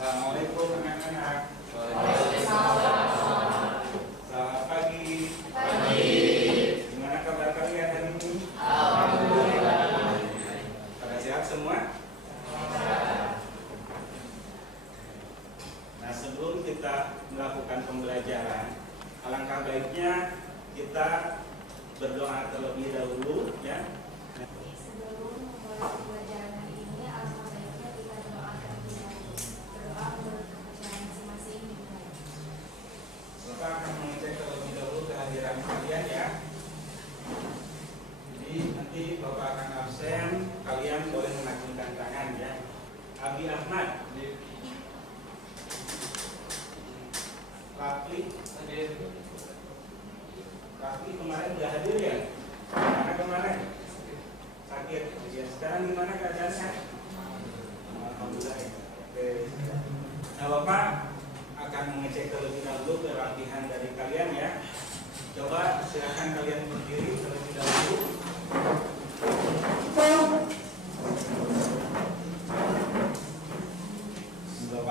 Assalamualaikum anak-anak. Waalaikumsalam. Selamat pagi. Pagi. Gimana kabar kalian hari ini? Alhamdulillah. Pada sehat semua? Nah, sebelum kita melakukan pembelajaran, alangkah baiknya kita berdoa terlebih dahulu, ya. Sebelum memulai pembelajaran hari ini, alangkah baiknya kita doa terlebih dahulu. Berdoa menurut kepercayaan masing-masing. Bapak akan mengecek terlebih dahulu kehadiran kalian, ya. Jadi nanti Bapak akan absen, kalian boleh mengacungkan tangan, ya. Abi Ahmad, Rafli hadir. Rafli kemarin udah hadir ya? Mana kemarin? Sakit. Ya, sekarang gimana keadaannya? Alhamdulillah. Oke. Nah, Bapak akan mengecek terlebih dahulu kerapihan dari kalian, ya. Coba silakan kalian berdiri terlebih dahulu.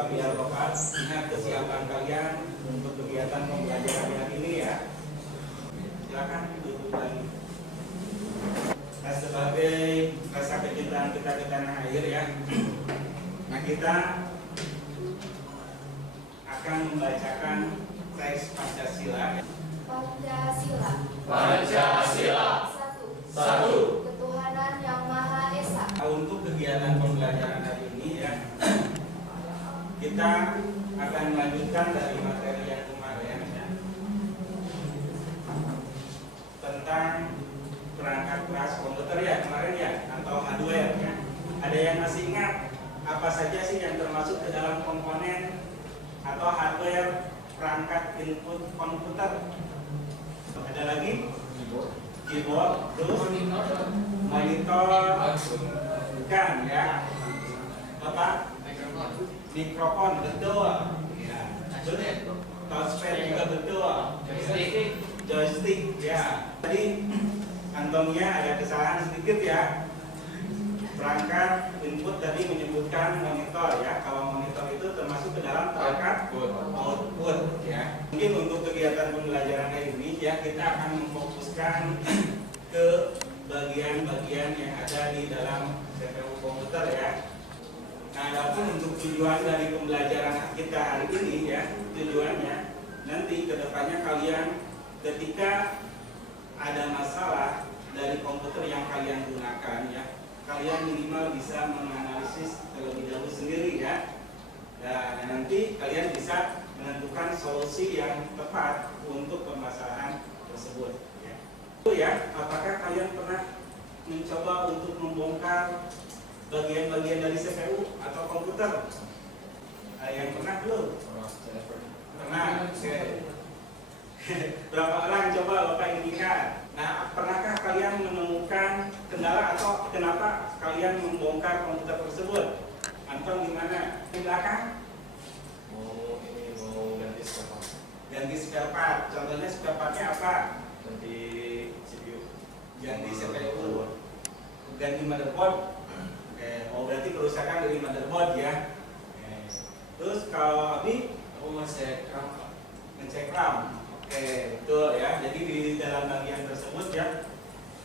Biar Bapak ingat kesiapan kalian untuk kegiatan pembelajaran hari ini, ya. Silakan duduk lagi. Nah, sebagai rasa kecintaan kita ke tanah air, ya, nah kita akan membacakan teks Pancasila. Pancasila. Pancasila. Satu. Ketuhanan yang Maha Esa. Nah, untuk kegiatan pembelajaran hari ini, ya, kita akan melanjutkan dari materi yang kemarin, ya, tentang perangkat keras komputer, ya, kemarin, ya, atau hardware, ya. Ada yang masih ingat apa saja sih yang termasuk ke dalam komponen atau hardware perangkat input komputer? Ada lagi? Keyboard, terus monitor, bukan, ya. Bapak? Mikrofon, betul. Ya. Touchpad juga betul. Joystick, ya. Tadi kantongnya ada kesalahan sedikit, ya. Perangkat input tadi menyebutkan monitor, ya. Kalau monitor itu termasuk ke dalam perangkat output, ya. Mungkin untuk kegiatan pembelajaran hari ini, ya, kita akan memfokuskan ke bagian-bagian yang ada di dalam CPU komputer, ya. Nah, adapun untuk tujuan dari pembelajaran kita hari ini, ya, tujuannya nanti kedepannya kalian ketika ada masalah dari komputer yang kalian gunakan, ya, kalian minimal bisa menganalisis terlebih dahulu sendiri, ya. Dan nanti kalian bisa menentukan solusi yang tepat untuk permasalahan tersebut, ya. Itu, ya, apakah kalian pernah mencoba untuk membongkar bagian-bagian dari CPU atau komputer? Yang pernah belum? Pernah. Oke. Berapa orang coba Bapak indikan? Nah, pernahkah kalian menemukan kendala atau kenapa kalian membongkar komputer tersebut? Anton gimana? Di belakang? Mau ganti spare part. Ganti spare part. Contohnya spare partnya apa? Ganti CPU. Ganti CPU. Ganti motherboard. Oke, oh berarti kerusakan dari motherboard, ya. Oke. Terus kalau Abi, Aku masih RAM. ngecek RAM. Oke, betul, ya. Jadi di dalam bagian tersebut, ya,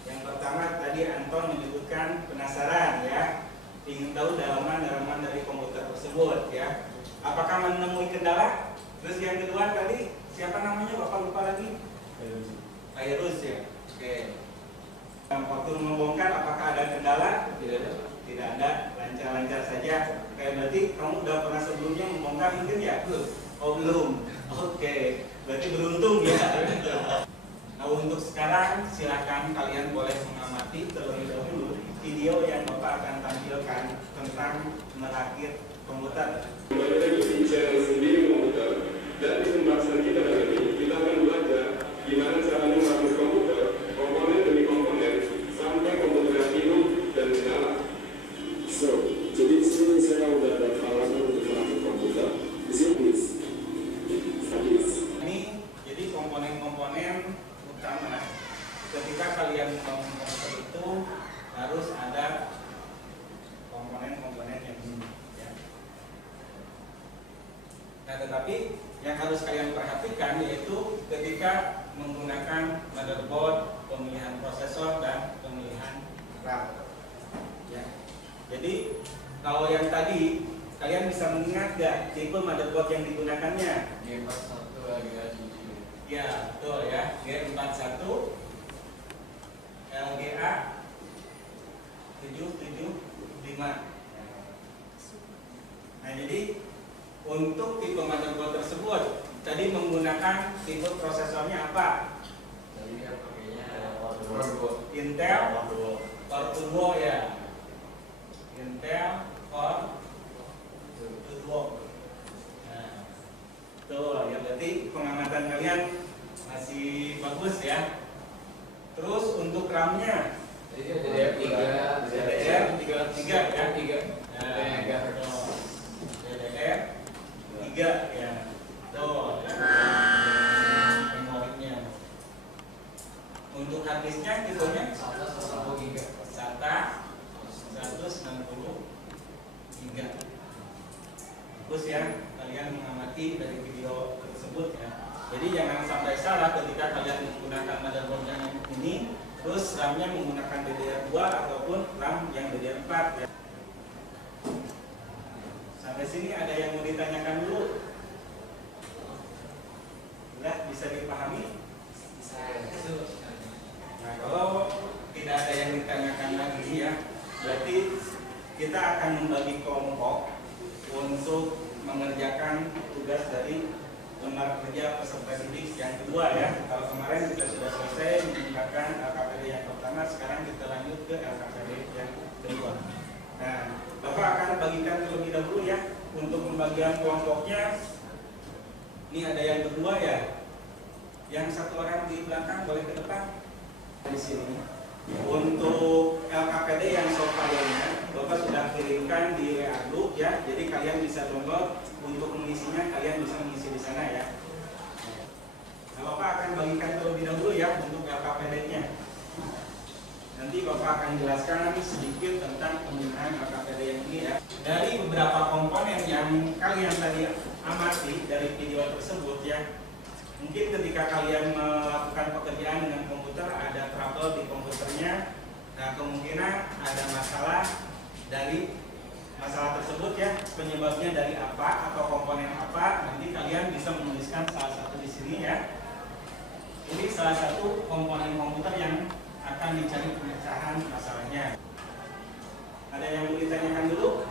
yang pertama tadi Anton menyebutkan penasaran, ya, ingin tahu dalaman-dalaman dari komputer tersebut, ya. Apakah menemui kendala? Terus yang kedua tadi siapa namanya? Bapak lupa lagi. Virus, ya. Oke. Waktu membongkar apakah ada kendala? Tidak ada. Tidak ada, lancar-lancar saja. Oke, berarti kamu udah pernah sebelumnya membongkar mungkin, ya? Oh belum. Oke, berarti beruntung, ya. Nah, untuk sekarang silakan kalian boleh mengamati terlebih dahulu video yang Bapak akan tampilkan tentang merakit komputer. Kembali lagi di channel sendiri komputer, dan di pembahasan kita kali ini kita akan belajar gimana caranya merakit komputer, komponen demi komponen, sampai komputer hidup dan menyala. So, jadi di sini saya udah ada peralatan untuk merakit komputer. Di sini, Ini jadi komponen-komponen utama ketika kalian membangun komputer itu harus ada komponen-komponen yang ini, ya. tetapi yang harus kalian perhatikan yaitu ketika menggunakan motherboard, pemilihan prosesor dan pemilihan RAM. Ya. Jadi kalau yang tadi kalian bisa mengingat gak tipe motherboard yang digunakannya? G41 LGA 7. Ya, betul ya. G41 LGA 775. Nah, jadi untuk tipe motherboard tersebut tadi menggunakan tipe prosesornya apa? Tadi dia pakainya Core Intel Core Turbo ya. Intel Core Turbo. Nah, tuh ya, berarti pengamatan kalian masih bagus ya. Terus untuk RAM-nya Jadi dia DDR3 ya. DDR3 DDR3 ya. Tuh ya. Memorinya. Untuk harddisknya tipenya SATA 1 GB. SATA 160 GB. Terus ya, kalian mengamati dari video tersebut ya. Jadi jangan sampai salah ketika kalian menggunakan motherboard yang ini, terus RAM-nya menggunakan DDR2 ataupun RAM yang DDR4 ya. Sampai sini ada yang mau ditanyakan dulu? Sudah bisa dipahami? Bisa. Nah, kalau tidak ada yang ditanyakan lagi ya, berarti kita akan membagi kelompok untuk mengerjakan tugas dari lembar kerja peserta didik yang kedua ya. Kalau kemarin kita sudah selesai meningkatkan LKPD yang pertama, sekarang kita lanjut ke LKPD yang kedua. Nah, Bapak akan bagikan terlebih dahulu ya untuk pembagian kelompoknya. Ini ada yang kedua ya. Yang satu orang di belakang boleh ke depan di sini. Untuk LKPD yang softwarenya Bapak sudah kirimkan di WA Group ya. Jadi kalian bisa download, untuk mengisinya kalian bisa mengisi di sana ya. Nah, Bapak akan bagikan terlebih dahulu ya untuk LKPD-nya. Nanti Bapak akan jelaskan sedikit tentang penggunaan LKPD yang ini ya. Dari beberapa komponen yang kalian tadi amati dari video tersebut ya, mungkin ketika kalian melakukan pekerjaan dengan komputer ada trouble di komputernya, nah kemungkinan ada masalah dari masalah tersebut ya, penyebabnya dari apa atau komponen apa, nanti kalian bisa menuliskan salah satu di sini ya. Ini salah satu komponen komputer yang akan dicari pemecahan masalahnya. Ada yang mau ditanyakan dulu?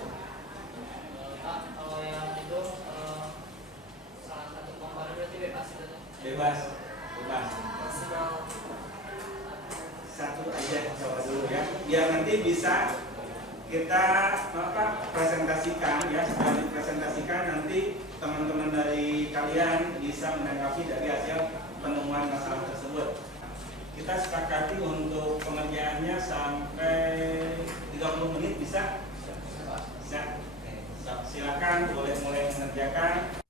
Pak, kalau yang itu salah satu komponen berarti bebas itu? Bebas. Maksimal Satu aja coba dulu ya, biar nanti bisa kita presentasikan ya. Setelah dipresentasikan nanti teman-teman dari kalian bisa menanggapi dari hasil penemuan masalah tersebut. Kita sepakati untuk pengerjaannya sampai 30 menit bisa? Bisa. Silakan boleh mulai mengerjakan.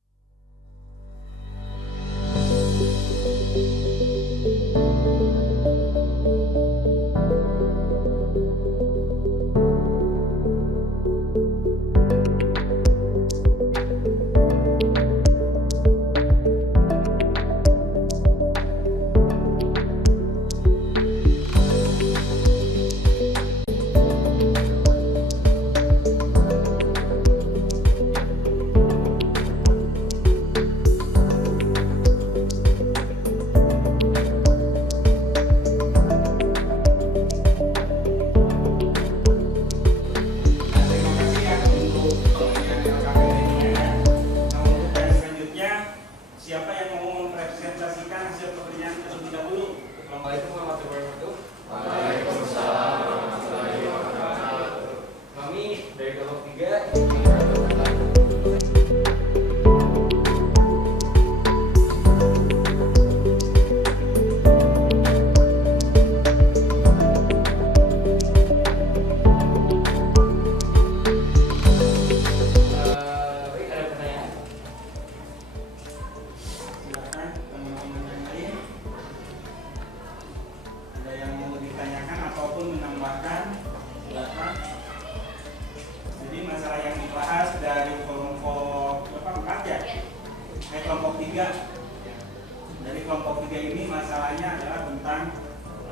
3. Dari kelompok 3 ini masalahnya adalah tentang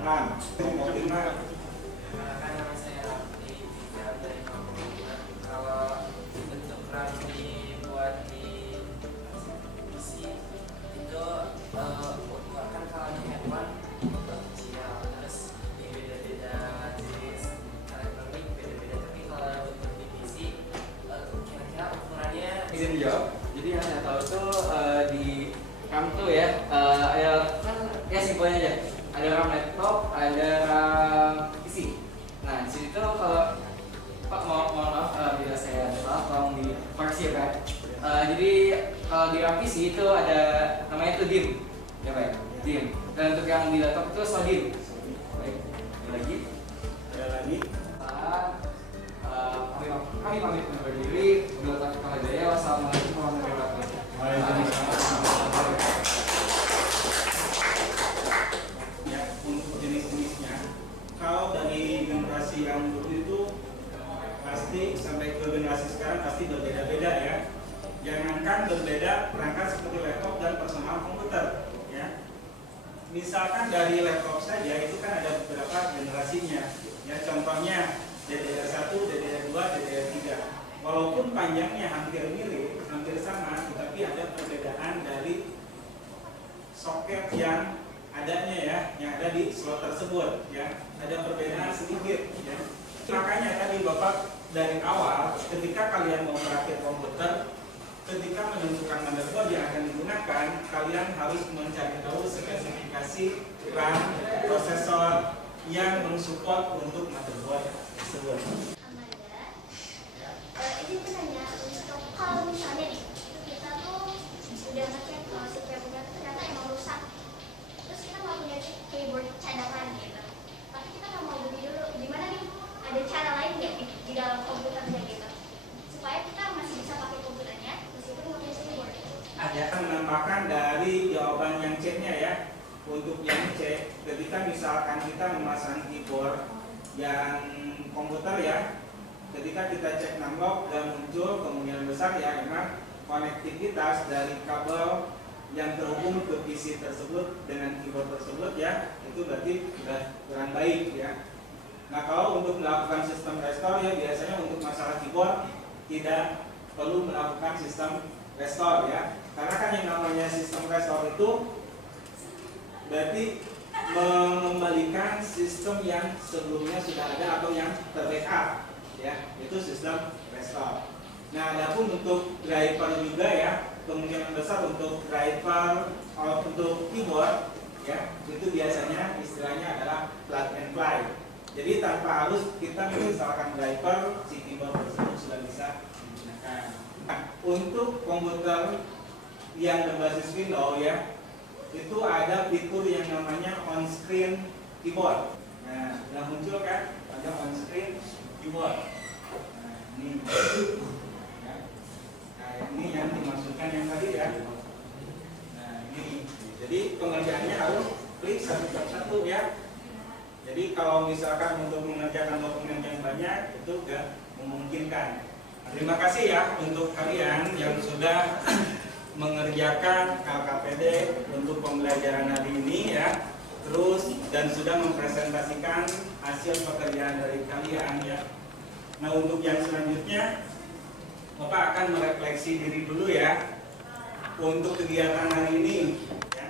RAM. Kelompok 5 Kan nama saya Raffi, dijawab dari komputer. Kalau bentuk RAM dibuat di PC itu kan kalau di handphone kecil, terus di beda-beda jenis elektronik beda-beda. Tapi kalau bentuk di PC kira-kira ukurannya bisa dijawab. Jadi yang saya tahu tuh di RAM tuh ya ada kan ya simpelnya aja. Ada RAM laptop, ada RAM PC. Nah, di situ kalau Pak mohon maaf bila saya salah, tolong dikoreksi ya Pak. Jadi kalau di RAM PC itu ada namanya itu DIMM, ya Pak. DIMM. Dan untuk yang di laptop itu SODIMM. Baik, ada lagi. ada lagi. Kami pamit undur diri. Wabillahi taufiq wal hidayah. Wassalamualaikum warahmatullahi wabarakatuh. Ya, untuk jenis-jenisnya, kalau dari generasi yang dulu itu pasti sampai ke generasi sekarang pasti berbeda-beda ya. Jangankan berbeda perangkat seperti laptop dan personal komputer ya. Misalkan dari laptop saja itu kan ada beberapa generasinya ya, contohnya DDR1, DDR2, DDR3. Walaupun panjangnya hampir mirip, hampir sama, tetapi ada perbedaan dari soket yang adanya ya, yang ada di slot tersebut ya, ada perbedaan sedikit ya. Makanya tadi Bapak dari awal ketika kalian mau merakit komputer, ketika menentukan motherboard yang akan digunakan, kalian harus mencari tahu spesifikasi RAM, prosesor yang mensupport untuk motherboard tersebut. Amanda, ini tuh nanya untuk kalau misalnya nih kita tuh udah ngecek kalau si keyboardnya tuh ternyata emang rusak, terus kita nggak punya keyboard cadangan gitu, tapi kita nggak mau beli dulu, gimana nih? Ada cara lain nggak di dalam komputernya gitu, supaya kita masih bisa pakai komputernya meskipun nggak punya keyboard? Ada menambahkan dari jawaban yang C-nya ya. Untuk yang C, ketika misalkan kita memasang keyboard yang komputer ya, ketika kita cek numlock dan muncul kemungkinan besar ya memang konektivitas dari kabel yang terhubung ke PC tersebut dengan keyboard tersebut ya, itu berarti sudah kurang baik ya. Nah, kalau untuk melakukan sistem restore ya, biasanya untuk masalah keyboard tidak perlu melakukan sistem restore ya, karena kan yang namanya sistem restore itu berarti mengembalikan sistem yang sebelumnya sudah ada atau yang terbackup ya, itu sistem restore. Nah, adapun untuk driver juga ya, kemungkinan besar untuk driver untuk keyboard ya, itu biasanya istilahnya adalah plug and play. Jadi tanpa harus kita menginstalkan driver, si keyboard tersebut sudah bisa digunakan. Nah, untuk komputer yang berbasis Windows ya, itu ada fitur yang namanya on-screen keyboard. Nah, sudah muncul kan? Ada on-screen keyboard. Nah, ini. Ya. Nah, ini yang dimaksudkan yang tadi ya. Nah, ini. Jadi pengerjaannya harus klik satu ya. Jadi kalau misalkan untuk mengerjakan dokumen yang banyak itu enggak memungkinkan. Terima kasih ya untuk kalian yang sudah mengerjakan KKPD untuk pembelajaran hari ini ya, terus dan sudah mempresentasikan hasil pekerjaan dari kalian ya. Nah, untuk yang selanjutnya Bapak akan merefleksi diri dulu ya untuk kegiatan hari ini ya.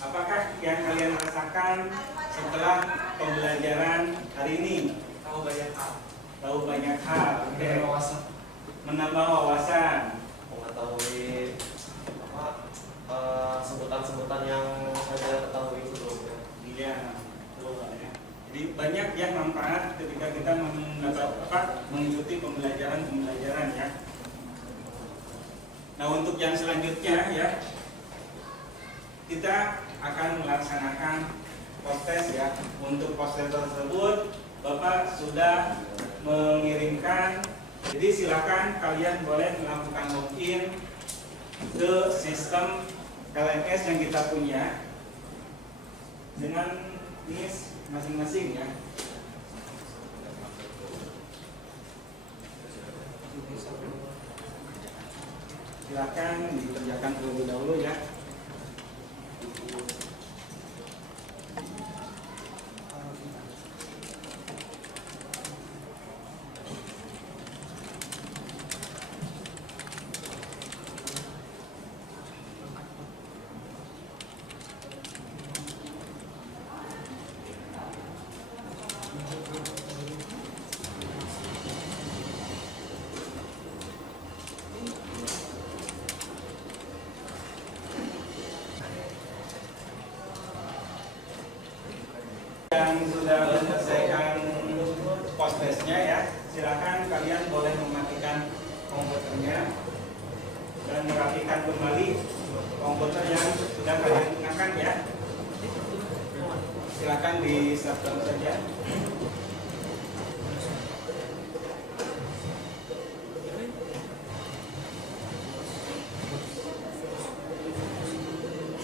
Apakah yang kalian rasakan setelah pembelajaran hari ini? Tahu banyak hal. Tahu banyak hal, oke. Wawasan. Menambah wawasan, mengetahui sebutan-sebutan yang saya ketahui sebelumnya. iya, betul ya. Jadi banyak yang manfaat ketika kita mengikuti pembelajaran ya. Nah, untuk yang selanjutnya ya, kita akan melaksanakan post-test ya. Untuk post-test tersebut Bapak sudah mengirimkan, jadi silakan kalian boleh melakukan login ke sistem LMS yang kita punya dengan NIS masing-masing ya. Silakan dikerjakan terlebih dahulu ya. prosesnya ya. Silakan kalian boleh mematikan komputernya dan merapikan kembali komputer yang sudah kalian gunakan ya. Silakan di shutdown saja.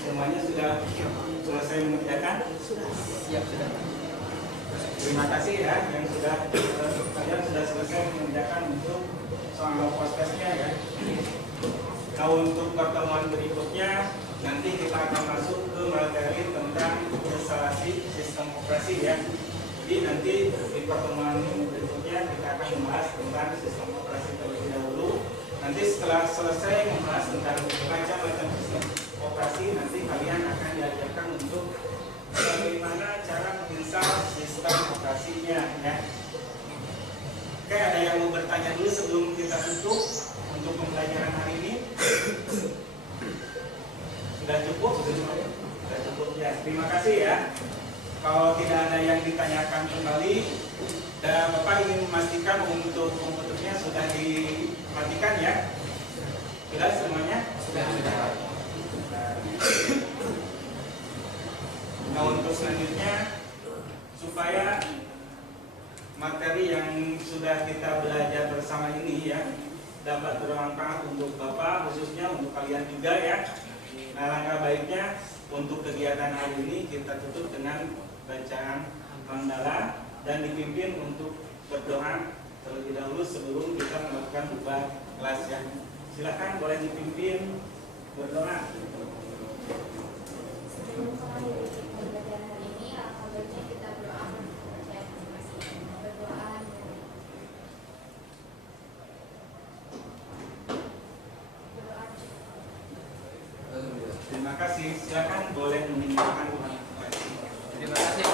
Semuanya sudah selesai mengerjakan? Siap sudah. Terima kasih ya yang sudah kalian sudah selesai mengerjakan untuk soal prosesnya ya. Nah untuk pertemuan berikutnya nanti kita akan masuk ke materi tentang instalasi sistem operasi ya. Jadi nanti di pertemuan berikutnya kita akan membahas tentang sistem operasi terlebih dahulu. Nanti setelah selesai membahas tentang macam-macam sistem operasi, nanti kalian akan diajarkan untuk bagaimana cara menginstal sistem operasinya ya. Oke, ada yang mau bertanya dulu sebelum kita tutup untuk pembelajaran hari ini? Sudah cukup? Sudah cukup ya. Terima kasih ya. Kalau tidak ada yang ditanyakan kembali, dan Bapak ingin memastikan untuk komputernya sudah dimatikan ya? Sudah semuanya? Sudah. Nah untuk selanjutnya, supaya materi yang sudah kita belajar bersama ini ya dapat bermanfaat untuk Bapak, khususnya untuk kalian juga ya. Nah langkah baiknya untuk kegiatan hari ini kita tutup dengan bacaan hamdalah dan dipimpin untuk berdoa terlebih dahulu sebelum kita melakukan buka kelas ya. Silakan boleh dipimpin berdoa. Sebelum kembali ke pembelajaran hari ini, alangkah baiknya kita berdoa percaya masing-masing. Berdoa. Terima kasih. Silakan boleh meninggalkan ruang. Terima kasih.